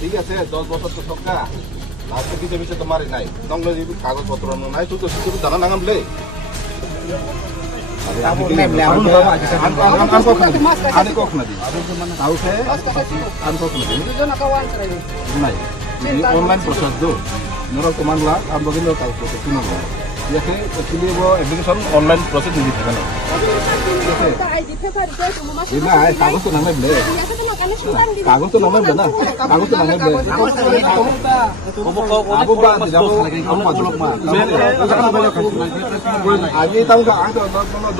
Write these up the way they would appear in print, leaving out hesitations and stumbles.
ঠিক আছে 10 বছর তো সরকার লাস্টে কিছু বিষয় তো মারি নাই তোমরা যদি কাগজপত্র নাই তুই তো শুধু জানা নাগাম লে ऑनलाइन प्रोसेस दो मेरा तो मान ला आप बगल में कागज पत्र क्यों ना जैसे एक्चुअली वो एप्लीकेशन ऑनलाइन प्रोसेस नहीं दिखा ना ना कागज तो नाम ले कागज तो नाम ले ना कागज तो नाम ले अब बात जब हम माजुलक मा आज ये ताऊ का आंक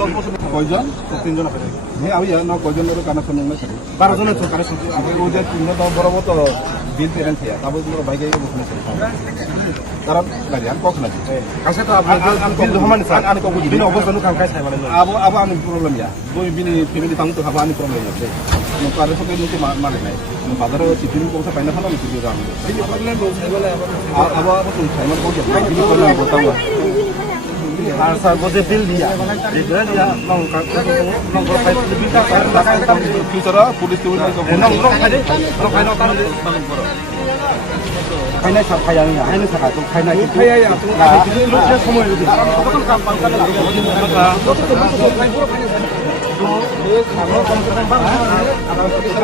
10% কয়জন 3 জন আছে मैं अभी ना কয়জন এর কানেকশন না করে 12 জন আছে কানেকশন আগে ওই যে 3 জন বড় মত বিল পেমেন্ট থিয়া তারপর তোমার ভাইকে বসনে তারা গাড়িয়ান কখন আছে কাছে তো আপনি বিল হমান আনি কবুজি বিল অবস্থান কাম কাজ খাইবালে আবো আনি প্রবলেম ইয়া বই বিল ফ্যামিলি তাং তো হাবা আনি প্রবলেম আছে নকারে তো কিন্তু মানে নাই বাজারে চিপিন কোসা পাইনা খানা মিছি দিও আমি এই প্রবলেম বলে আবো আবো তো খাইমান কোকে বিল করে আবো তাও আর স্যার বজে বিল দিয়া দিয়া নং নং ফাইল বিলটা টাকা ফিউচারে পুলিশ টিউন নং নং খাইদে নং খাইনা তান বড় খাইনা সব খাইয়া আমি আইনে থাকা তো খাইনা খাইয়া তো লোকে সময় দিই তখন কাম পান কালে তো এই খানো কম করে বাবা আমরা মানে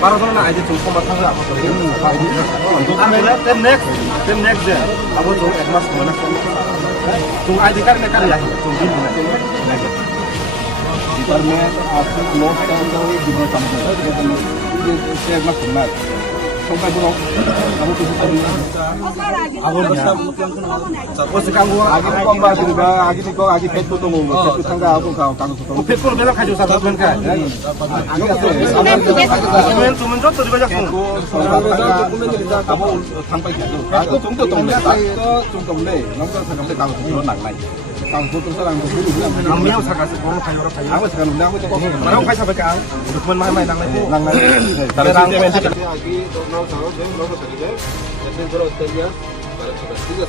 12 জন না আইজি তুমি কম থাকে আপনি নেক্সট ডে আবো তো এক মাস মানে তুমি আইডি কার্ড না কারিয়া তুমি দিন না पर मैं आपको क्लोज करूँगा ये बिजनेस कंपनी इससे एक मास करना है तो मैं बोला अब किसी को भी अब वो सिखाऊँ हुआ आगे तो कम बात होगा आगे फेस तो वो फेस तो संगा आपको काम तो फेस को मेरा खाजो साथ में क्या है तुम जो तो दिवस को अब थम पे क्या तो तुम तो ले नंबर से कंप्लीट काम तो ना नहीं काम तो सारा हम तो हम यहाँ साका से कौन खायो रा खायो आवाज करना हम तो मारो खाई सब का दुश्मन मार नंग तारे राम में आगे तो नो सारो जे नो सके जैसे बरो तैया ठीक है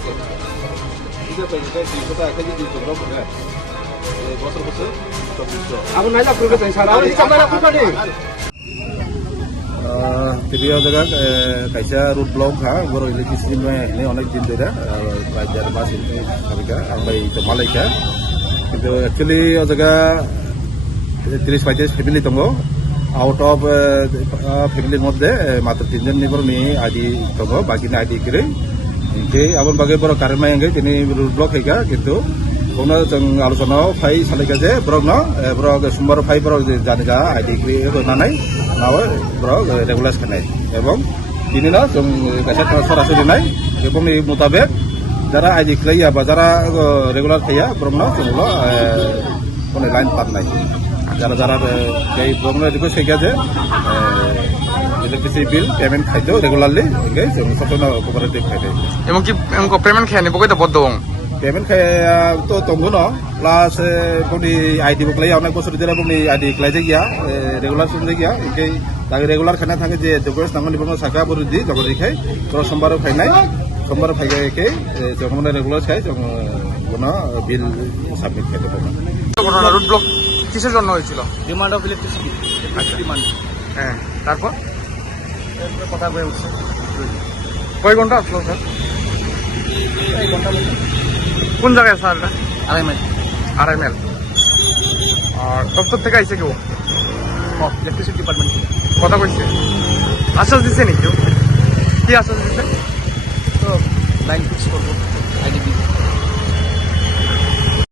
ठीक है पहले की पता है कि जो नो है ये बसर बसर अब नहीं ला पूरे पैसा रा कैमरा पूरा दे टीवी जगह कैसा रूट ब्लॉक था बरो इलेक्ट्रिसिटी में ने अनेक दिन देरा बाजार मास अबिका आमबाई तो मालाइका किंतु एक्चुअली जगह 30-35 फैमिली दंगो आउट ऑफ फैमिली मध्य मात्र 3 जन निबरनि आदि दंगो बाकी आदि करे इनके आबन बागे बरो कारण मायंगे तिनि रूट ब्लॉक हैका किंतु कोना जों आलोचना फाइ सालायगा जे ब्रग सोमबार फाइ ब्रग जानिगा आदि करे होनानै माबा ब्रग रेगुलार खानाय एवं बिनिना जों गासै सरासरि नाय बेफोरनि मुताबिक जरा आदि खाया बा जरा रेगुलार खाया ब्रगना जोंल कोने लाइन पातनाय जरा जरा बे ब्रगना दिखौ सेगा जे इलेक्ट्रिसिटी बिल पेमेंट खाइदो रेगुलारली ओके जों सपना कोऑपरेटिव खाइदो एमन कि एमको पेमेंट खायने बगै त बद्दं पेमेंट खाया तो तंगो न प्लस बनि आईडी बक्लाई अनेक बसर दिला बनि आईडी क्लाइ जागिया रेगुलार सुन जागिया इनके दागे रेगुलार खाना थांगे जे डकुमेन्ट्स नांगनि बनो साका बरुदि लगरि खाय तो सोमबार फाइनाय सोमबार फाइगे के जोंमने रेगुलार खाय जों बनो बिल सबमिट खाइदो ঘটনা রুট ব্লক কিসের জন্য হয়েছিল ডিমান্ড অফ ইলেকট্রিসিটি ডিমান্ড হ্যাঁ তারপর কথা কই উঠছে কয় ঘন্টা আসলো স্যার এই ঘন্টা কোন জায়গায় স্যার এটা আড়াই মাইল আর দপ্তর থেকে আইছে কেউ ইলেকট্রিসিটি ডিপার্টমেন্ট কথা কইছে আশ্বাস দিচ্ছে নি কেউ? কি আশ্বাস দিচ্ছে? তো লাইন ফিক্স করবো আইডি